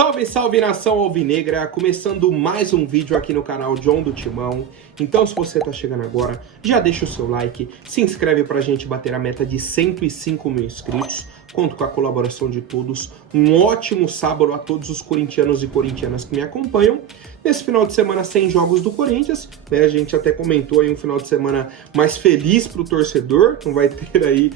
Salve, salve nação alvinegra, começando mais um vídeo aqui no canal John do Timão. Então se você tá chegando agora, já deixa o seu like, se inscreve pra gente bater a meta de 105 mil inscritos. Conto com a colaboração de todos. Um ótimo sábado a todos os corintianos e corintianas que me acompanham. Nesse final de semana sem jogos do Corinthians, né? A gente até comentou aí um final de semana mais feliz pro torcedor. Não vai ter aí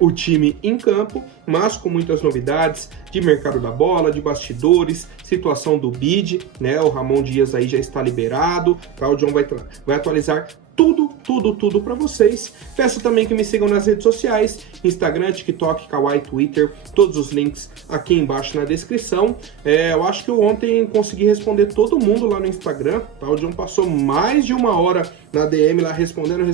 o time em campo, mas com muitas novidades de mercado da bola, de bastidores, situação do bid, né? O Ramon Dias aí já está liberado, tá? O John vai atualizar tudo para vocês. Peço também que me sigam nas redes sociais, Instagram, TikTok, Kawaii, Twitter, todos os links aqui embaixo na descrição. Eu acho que eu ontem consegui responder todo mundo lá no Instagram, tá? O John passou mais de uma hora na DM lá respondendo.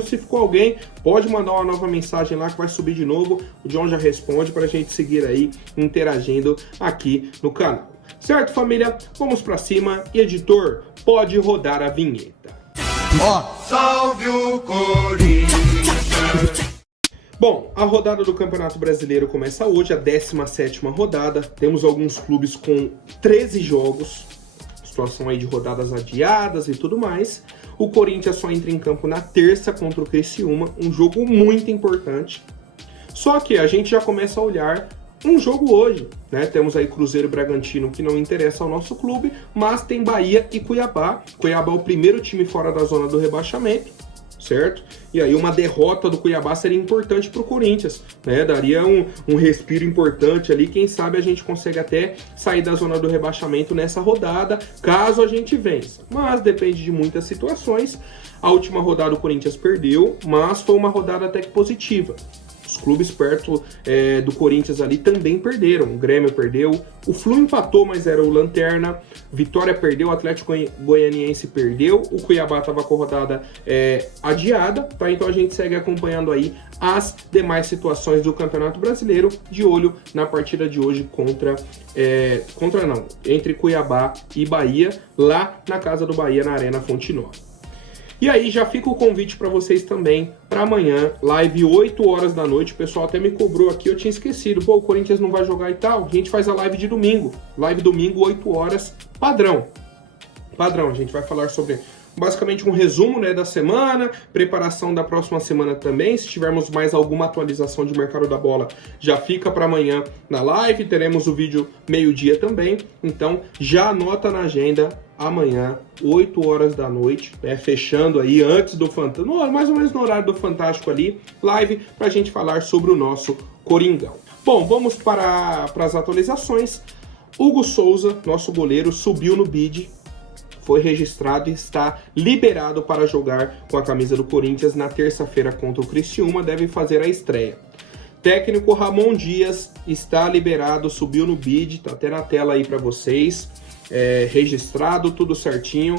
Se ficou alguém, pode mandar uma nova mensagem lá que vai subir de novo. O John já responde pra gente seguir aí interagindo aqui no canal. Certo, família? Vamos pra cima. E editor, pode rodar a vinheta. Salve o Corinthians! Bom, a rodada do Campeonato Brasileiro começa hoje, a 17ª rodada. Temos alguns clubes com 13 jogos, situação aí de rodadas adiadas e tudo mais. O Corinthians só entra em campo na terça contra o Criciúma, um jogo muito importante. Só que a gente já começa a olhar um jogo hoje, né? Temos aí Cruzeiro e Bragantino, que não interessa ao nosso clube, mas tem Bahia e Cuiabá. Cuiabá é o primeiro time fora da zona do rebaixamento, certo? E aí uma derrota do Cuiabá seria importante para o Corinthians, né? Daria um respiro importante ali, quem sabe a gente consegue até sair da zona do rebaixamento nessa rodada, caso a gente vença. Mas depende de muitas situações. A última rodada o Corinthians perdeu, mas foi uma rodada até que positiva. Os clubes perto do Corinthians ali também perderam. O Grêmio perdeu, o Flu empatou, mas era o Lanterna. Vitória perdeu, o Atlético Goianiense perdeu. O Cuiabá estava com a rodada adiada, tá? Então a gente segue acompanhando aí as demais situações do Campeonato Brasileiro, de olho na partida de hoje entre Cuiabá e Bahia, lá na casa do Bahia, na Arena Fonte Nova. E aí já fica o convite para vocês também para amanhã, live 8 horas da noite. O pessoal até me cobrou aqui, eu tinha esquecido. Pô, o Corinthians não vai jogar e tal. A gente faz a live de domingo. Live domingo, 8 horas, padrão. Padrão, a gente vai falar sobre basicamente um resumo, né, da semana, preparação da próxima semana também. Se tivermos mais alguma atualização de mercado da bola, já fica para amanhã na live. Teremos o vídeo meio-dia também. Então já anota na agenda. Amanhã, 8 horas da noite, né, fechando aí antes do Fantástico, mais ou menos no horário do Fantástico ali, live pra gente falar sobre o nosso Coringão. Bom, vamos para as atualizações. Hugo Souza, nosso goleiro, subiu no bid, foi registrado e está liberado para jogar com a camisa do Corinthians na terça-feira contra o Criciúma, deve fazer a estreia. Técnico Ramon Dias está liberado, subiu no bid, tá até na tela aí para vocês. Registrado, tudo certinho,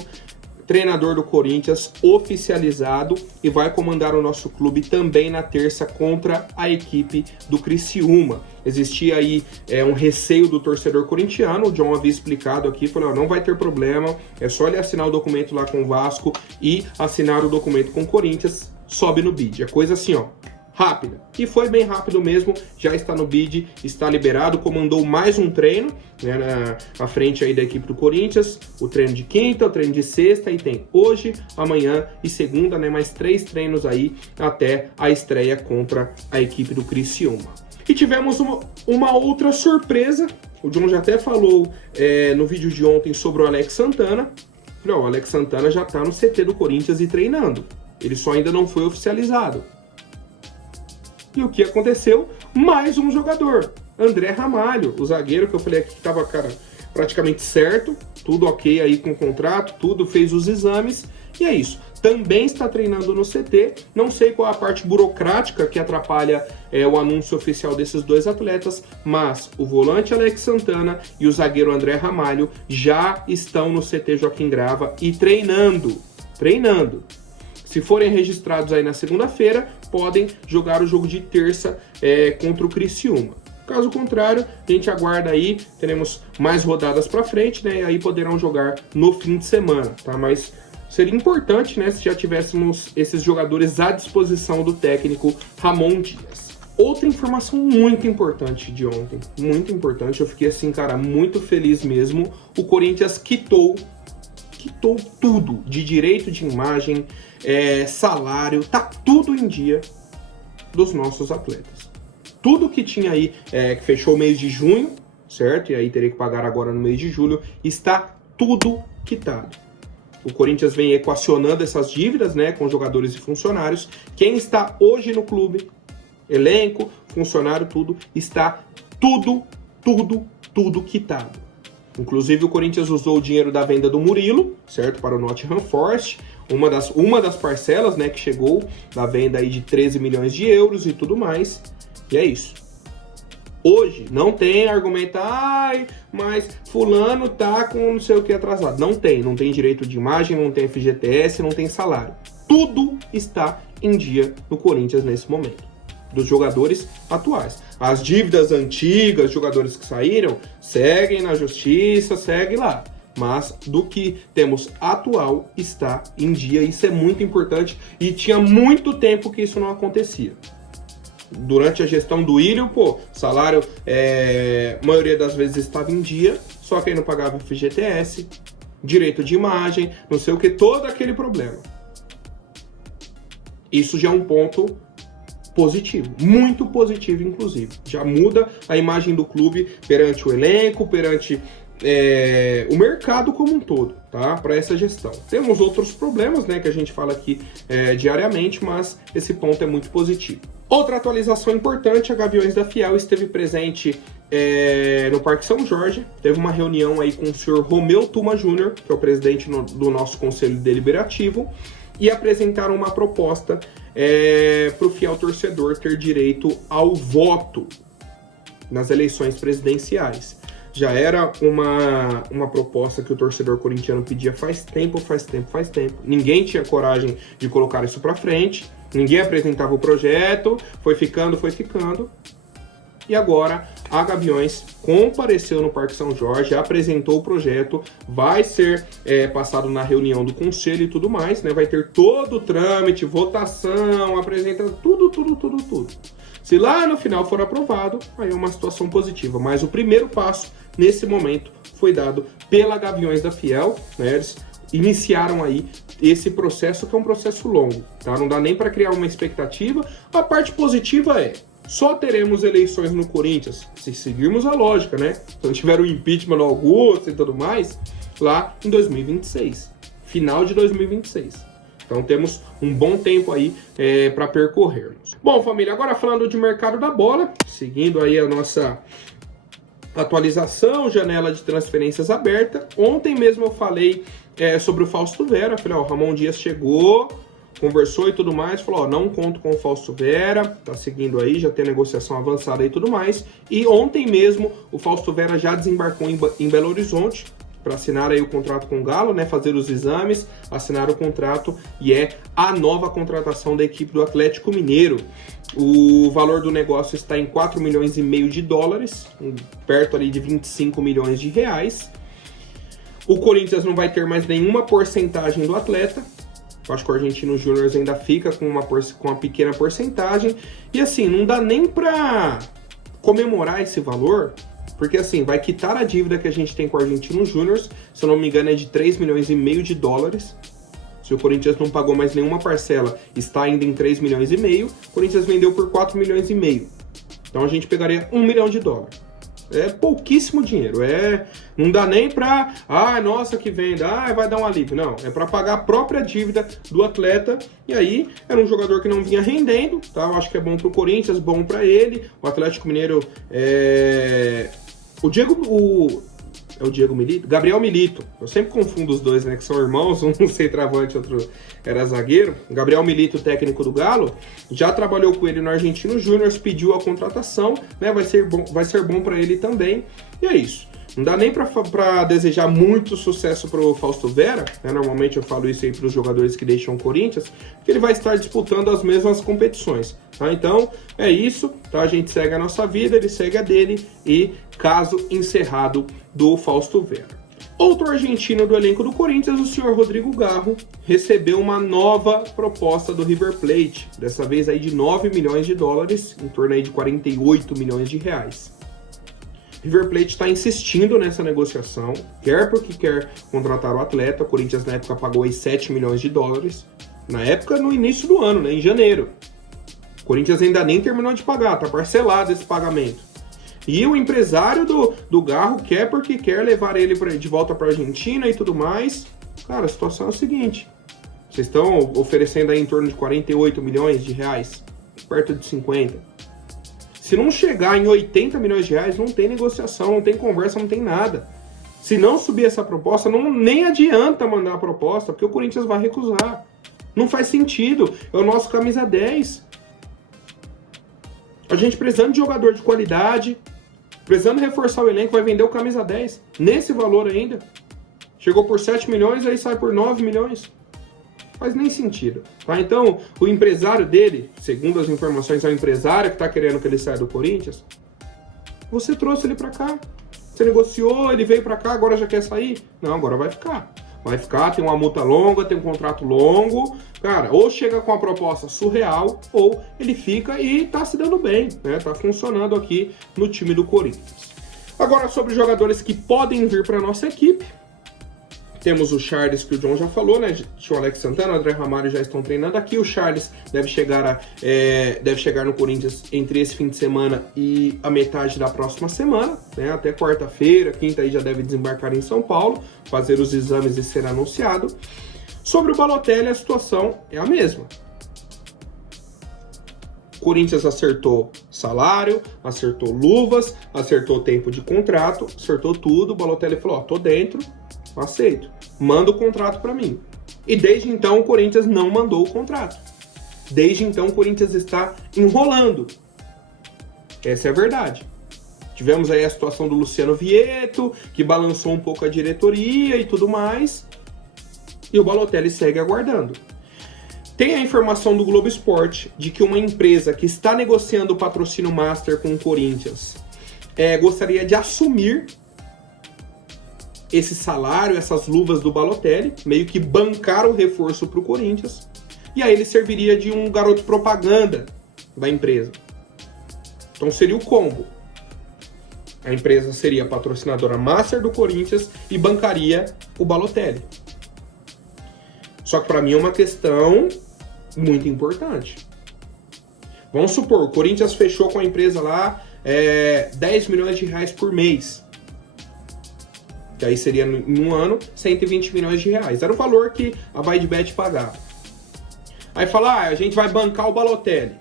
treinador do Corinthians oficializado e vai comandar o nosso clube também na terça contra a equipe do Criciúma. Existia aí um receio do torcedor corintiano, o John havia explicado aqui, falou, não vai ter problema, é só ele assinar o documento lá com o Vasco e assinar o documento com o Corinthians, sobe no bid, é coisa assim, ó, rápida. E foi bem rápido mesmo, já está no bid, está liberado, comandou mais um treino, né, na frente aí da equipe do Corinthians, o treino de quinta, o treino de sexta, e tem hoje, amanhã e segunda, né, mais 3 treinos aí até a estreia contra a equipe do Criciúma. E tivemos uma outra surpresa, o John já até falou no vídeo de ontem sobre o Alex Santana. Falei, o Alex Santana já está no CT do Corinthians e treinando, ele só ainda não foi oficializado. E o que aconteceu? Mais um jogador, André Ramalho, o zagueiro que eu falei aqui que estava, cara, praticamente certo, tudo ok aí com o contrato, tudo, fez os exames, e é isso. Também está treinando no CT, não sei qual a parte burocrática que atrapalha o anúncio oficial desses dois atletas, mas o volante Alex Santana e o zagueiro André Ramalho já estão no CT Joaquim Grava e treinando. Se forem registrados aí na segunda-feira, podem jogar o jogo de terça contra o Criciúma. Caso contrário, a gente aguarda aí, teremos mais rodadas para frente, né? E aí poderão jogar no fim de semana, tá? Mas seria importante, né, se já tivéssemos esses jogadores à disposição do técnico Ramon Dias. Outra informação muito importante de ontem, muito importante, eu fiquei assim, cara, muito feliz mesmo. O Corinthians quitou tudo de direito de imagem, salário, tá tudo em dia dos nossos atletas. Tudo que tinha aí, que fechou o mês de junho, certo? E aí teria que pagar agora no mês de julho, está tudo quitado. O Corinthians vem equacionando essas dívidas, né, com jogadores e funcionários. Quem está hoje no clube, elenco, funcionário, tudo, está tudo quitado. Inclusive o Corinthians usou o dinheiro da venda do Murilo, certo, para o Nottingham Forest, uma das parcelas, né, que chegou da venda aí de 13 milhões de euros e tudo mais. E é isso. Hoje não tem argumento, mas fulano tá com não sei o que atrasado. Não tem direito de imagem, não tem FGTS, não tem salário. Tudo está em dia no Corinthians nesse momento, dos jogadores atuais. As dívidas antigas, jogadores que saíram, seguem na justiça, segue lá. Mas do que temos atual está em dia, isso é muito importante e tinha muito tempo que isso não acontecia. Durante a gestão do Ilho, salário, maioria das vezes estava em dia, só que aí não pagava FGTS, direito de imagem, não sei o que, todo aquele problema. Isso já é um ponto positivo, muito positivo inclusive. Já muda a imagem do clube perante o elenco, perante o mercado como um todo, tá? Para essa gestão. Temos outros problemas, né, que a gente fala aqui diariamente, mas esse ponto é muito positivo. Outra atualização importante, a Gaviões da Fiel esteve presente no Parque São Jorge, teve uma reunião aí com o senhor Romeu Tuma Júnior, que é o presidente do nosso Conselho Deliberativo, e apresentaram uma proposta para o fiel torcedor ter direito ao voto nas eleições presidenciais. Já era uma proposta que o torcedor corintiano pedia faz tempo. Ninguém tinha coragem de colocar isso para frente, ninguém apresentava o projeto, foi ficando. E agora a Gaviões compareceu no Parque São Jorge, apresentou o projeto, vai ser passado na reunião do conselho e tudo mais, né? Vai ter todo o trâmite, votação, apresenta tudo. Se lá no final for aprovado, aí é uma situação positiva. Mas o primeiro passo, nesse momento, foi dado pela Gaviões da Fiel, né? Eles iniciaram aí esse processo, que é um processo longo, tá? Não dá nem para criar uma expectativa. A parte positiva só teremos eleições no Corinthians, se seguirmos a lógica, né? Se não tiver o impeachment no Augusto e tudo mais, lá em 2026, final de 2026. Então temos um bom tempo aí para percorrermos. Bom, família, agora falando de mercado da bola, seguindo aí a nossa atualização, janela de transferências aberta. Ontem mesmo eu falei sobre o Fausto Vera, falei, o Ramon Dias chegou, conversou e tudo mais, falou, não conto com o Fausto Vera, tá seguindo aí, já tem negociação avançada e tudo mais. E ontem mesmo o Fausto Vera já desembarcou em Belo Horizonte para assinar aí o contrato com o Galo, né, fazer os exames, assinar o contrato, e a nova contratação da equipe do Atlético Mineiro. O valor do negócio está em 4,5 milhões de dólares, perto ali de 25 milhões de reais. O Corinthians não vai ter mais nenhuma porcentagem do atleta. Eu acho que o Argentino Júnior ainda fica com uma pequena porcentagem. E assim, não dá nem para comemorar esse valor, porque assim, vai quitar a dívida que a gente tem com o Argentino Júnior, se eu não me engano é de 3,5 milhões de dólares. Se o Corinthians não pagou mais nenhuma parcela, está ainda em 3,5 milhões, o Corinthians vendeu por 4,5 milhões. Então a gente pegaria 1 milhão de dólares. É pouquíssimo dinheiro, não dá nem pra, nossa, que venda, vai dar um alívio. Não, é pra pagar a própria dívida do atleta. E aí, era um jogador que não vinha rendendo, tá? Eu acho que é bom pro Corinthians, bom pra ele. O Atlético Mineiro, o Diego Milito? Gabriel Milito. Eu sempre confundo os dois, né? Que são irmãos, um centroavante, outro era zagueiro. Gabriel Milito, técnico do Galo, já trabalhou com ele no Argentino Júnior, pediu a contratação, né? Vai ser bom para ele também. E é isso. Não dá nem para desejar muito sucesso pro Fausto Vera, né? Normalmente eu falo isso aí para os jogadores que deixam o Corinthians, porque ele vai estar disputando as mesmas competições, tá? Então é isso, tá? A gente segue a nossa vida, ele segue a dele, e caso encerrado do Fausto Vera. Outro argentino do elenco do Corinthians, o senhor Rodrigo Garro, recebeu uma nova proposta do River Plate, dessa vez aí de 9 milhões de dólares, em torno aí de 48 milhões de reais. River Plate está insistindo nessa negociação, quer porque quer contratar o atleta. O Corinthians na época pagou aí 7 milhões de dólares, na época no início do ano, né, em janeiro. O Corinthians ainda nem terminou de pagar, tá parcelado esse pagamento. E o empresário do Garro quer porque quer levar ele de volta para a Argentina e tudo mais. Cara, a situação é a seguinte: vocês estão oferecendo aí em torno de 48 milhões de reais, perto de 50. Se não chegar em 80 milhões de reais, não tem negociação, não tem conversa, não tem nada. Se não subir essa proposta, nem adianta mandar a proposta, porque o Corinthians vai recusar. Não faz sentido. É o nosso camisa 10. A gente precisando de jogador de qualidade, precisando reforçar o elenco, vai vender o camisa 10. Nesse valor ainda. Chegou por 7 milhões, aí sai por 9 milhões. Faz nem sentido, tá? Então, o empresário dele, segundo as informações, é o empresário que tá querendo que ele saia do Corinthians. Você trouxe ele pra cá. Você negociou, ele veio pra cá, agora já quer sair? Não, agora vai ficar. Vai ficar, tem uma multa longa, tem um contrato longo. Cara, ou chega com uma proposta surreal, ou ele fica e tá se dando bem, né? Tá funcionando aqui no time do Corinthians. Agora, sobre jogadores que podem vir pra nossa equipe. Temos o Charles, que o John já falou, né? O Alex Santana, o André Ramalho já estão treinando aqui. O Charles deve chegar no Corinthians entre esse fim de semana e a metade da próxima semana, né? Até quarta-feira, quinta aí já deve desembarcar em São Paulo, fazer os exames e ser anunciado. Sobre o Balotelli, a situação é a mesma. O Corinthians acertou salário, acertou luvas, acertou tempo de contrato, acertou tudo. O Balotelli falou, tô dentro, aceito. Manda o contrato para mim. E desde então o Corinthians não mandou o contrato. Desde então o Corinthians está enrolando. Essa é a verdade. Tivemos aí a situação do Luciano Vietto, que balançou um pouco a diretoria e tudo mais. E o Balotelli segue aguardando. Tem a informação do Globo Esporte de que uma empresa que está negociando o patrocínio Master com o Corinthians gostaria de assumir esse salário, essas luvas do Balotelli, meio que bancar o reforço para o Corinthians, e aí ele serviria de um garoto propaganda da empresa. Então seria o combo. A empresa seria a patrocinadora master do Corinthians e bancaria o Balotelli. Só que para mim é uma questão muito importante. Vamos supor, o Corinthians fechou com a empresa lá 10 milhões de reais por mês. Que aí seria, em um ano, 120 milhões de reais. Era o valor que a Vaidbet pagava. Aí fala, a gente vai bancar o Balotelli.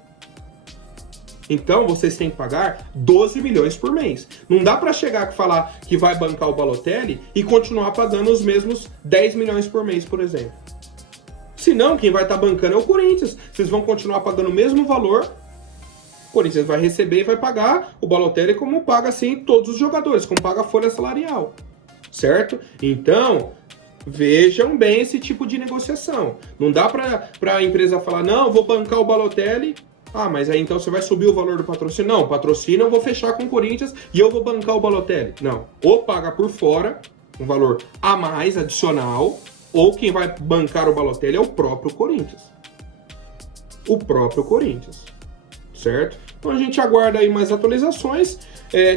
Então, vocês têm que pagar 12 milhões por mês. Não dá pra chegar e falar que vai bancar o Balotelli e continuar pagando os mesmos 10 milhões por mês, por exemplo. Senão, quem vai estar bancando é o Corinthians. Vocês vão continuar pagando o mesmo valor. O Corinthians vai receber e vai pagar o Balotelli como paga, assim, todos os jogadores, como paga a folha salarial. Certo? Então, vejam bem esse tipo de negociação. Não dá para a empresa falar, não, eu vou bancar o Balotelli. Ah, mas aí então você vai subir o valor do patrocínio? Não, patrocínio eu vou fechar com o Corinthians e eu vou bancar o Balotelli. Não, ou paga por fora, um valor a mais, adicional, ou quem vai bancar o Balotelli é o próprio Corinthians. O próprio Corinthians. Certo? Então a gente aguarda aí mais atualizações.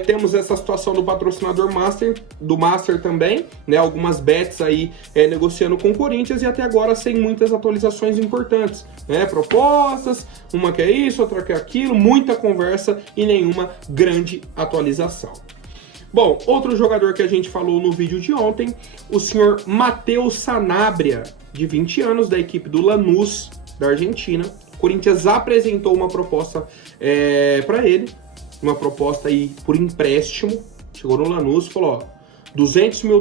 Temos essa situação do patrocinador Master, do Master também, né? Algumas bets aí negociando com o Corinthians e até agora sem muitas atualizações importantes, né? Propostas, uma que é isso, outra que é aquilo, muita conversa e nenhuma grande atualização. Bom, outro jogador que a gente falou no vídeo de ontem, o senhor Matheus Sanabria, de 20 anos, da equipe do Lanús, da Argentina. O Corinthians apresentou uma proposta para ele, uma proposta aí por empréstimo. Chegou no Lanús e falou, $200 mil,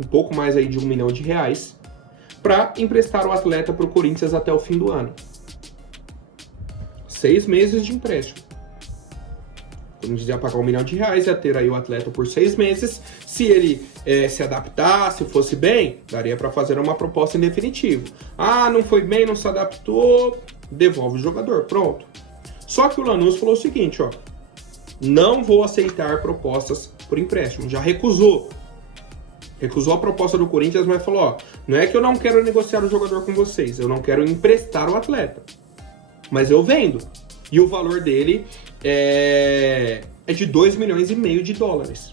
um pouco mais aí de R$1 milhão, para emprestar o atleta para o Corinthians até o fim do ano. 6 meses de empréstimo. O Corinthians ia pagar R$1 milhão, ia ter aí o atleta por 6 meses. Se ele se adaptar, se fosse bem, daria para fazer uma proposta em definitivo. Ah, não foi bem, não se adaptou, devolve o jogador, pronto. Só que o Lanús falou o seguinte, não vou aceitar propostas por empréstimo, já recusou. Recusou a proposta do Corinthians, mas falou, ó, não é que eu não quero negociar o jogador com vocês, eu não quero emprestar o atleta, mas eu vendo. E o valor dele é de 2,5 milhões de dólares.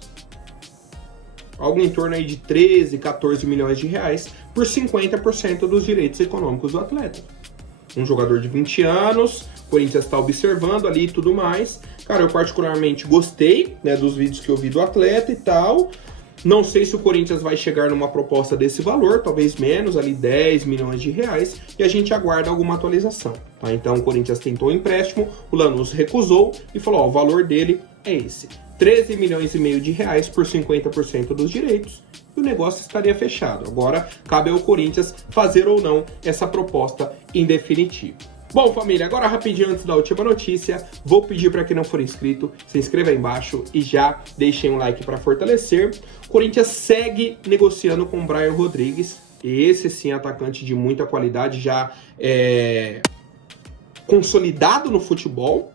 Algo em torno aí de 13, 14 milhões de reais por 50% dos direitos econômicos do atleta. Um jogador de 20 anos, o Corinthians está observando ali e tudo mais. Cara, eu particularmente gostei, né, dos vídeos que eu vi do atleta e tal. Não sei se o Corinthians vai chegar numa proposta desse valor, talvez menos, ali 10 milhões de reais, e a gente aguarda alguma atualização. Tá? Então o Corinthians tentou o empréstimo, o Lanús recusou e falou, ó, o valor dele é esse. 13 milhões e meio de reais por 50% dos direitos, e o negócio estaria fechado. Agora cabe ao Corinthians fazer ou não essa proposta em definitivo. Bom, família, agora rapidinho antes da última notícia, vou pedir para quem não for inscrito, se inscreva aí embaixo e já deixem um like para fortalecer. O Corinthians segue negociando com o Brian Rodrigues, esse sim atacante de muita qualidade, já consolidado no futebol,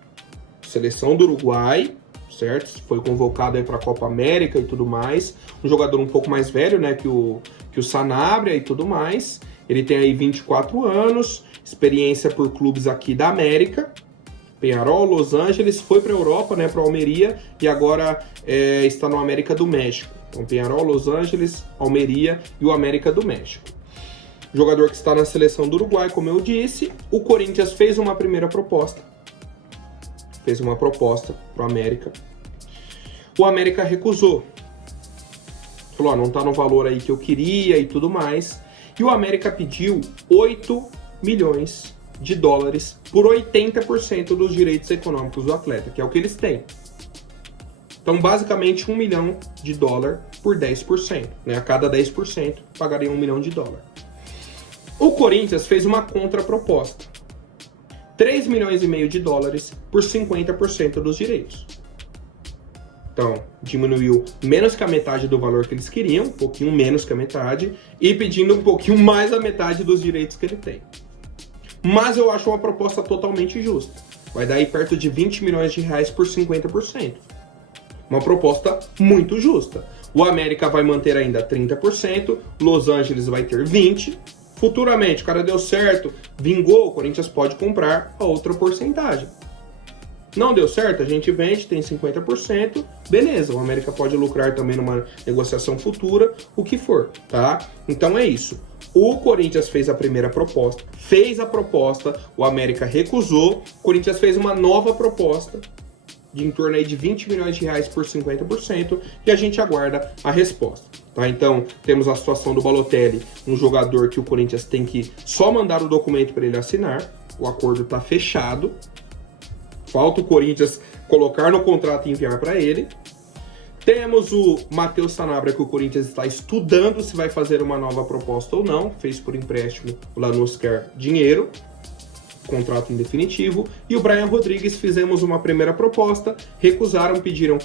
seleção do Uruguai, certo? Foi convocado aí para a Copa América e tudo mais, um jogador um pouco mais velho, né, que o Sanabria e tudo mais. Ele tem aí 24 anos, experiência por clubes aqui da América, Peñarol, Los Angeles, foi para a Europa, né, para Almeria, e agora está no América do México. Então, Peñarol, Los Angeles, Almeria e o América do México. Jogador que está na seleção do Uruguai, como eu disse. O Corinthians fez uma primeira proposta. Fez uma proposta para o América. O América recusou. Falou, ó, não está no valor aí que eu queria e tudo mais. E o América pediu 8 milhões de dólares por 80% dos direitos econômicos do atleta, que é o que eles têm. Então, basicamente, 1 milhão de dólar por 10%. Né? A cada 10% pagaria 1 milhão de dólar. O Corinthians fez uma contraproposta. 3 milhões e meio de dólares por 50% dos direitos. Então, diminuiu menos que a metade do valor que eles queriam, um pouquinho menos que a metade, e pedindo um pouquinho mais da metade dos direitos que ele tem. Mas eu acho uma proposta totalmente justa. Vai dar aí perto de 20 milhões de reais por 50%. Uma proposta muito justa. O América vai manter ainda 30%, Los Angeles vai ter 20%. Futuramente, o cara deu certo, vingou, o Corinthians pode comprar a outra porcentagem. Não deu certo, a gente vende, tem 50%, beleza, o América pode lucrar também numa negociação futura, o que for, tá? Então é isso. O Corinthians fez a primeira proposta, o América recusou, o Corinthians fez uma nova proposta, de em torno aí de 20 milhões de reais por 50%, e a gente aguarda a resposta. Tá? Então, temos a situação do Balotelli, um jogador que o Corinthians tem que só mandar o documento para ele assinar, o acordo está fechado, falta o Corinthians colocar no contrato e enviar para ele. Temos o Matheus Sanabria, que o Corinthians está estudando se vai fazer uma nova proposta ou não, fez por empréstimo, o Lanús quer dinheiro, contrato em definitivo, e o Brian Rodrigues fizemos uma primeira proposta, recusaram, pediram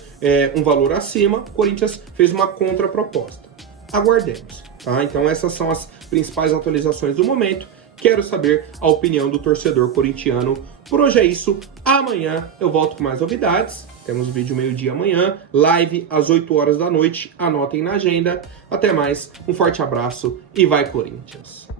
um valor acima, o Corinthians fez uma contraproposta. Aguardemos, tá? Então essas são as principais atualizações do momento. Quero saber a opinião do torcedor corintiano. Por hoje é isso, amanhã eu volto com mais novidades, temos vídeo meio-dia amanhã, live às 8 horas da noite, anotem na agenda. Até mais, um forte abraço e vai Corinthians!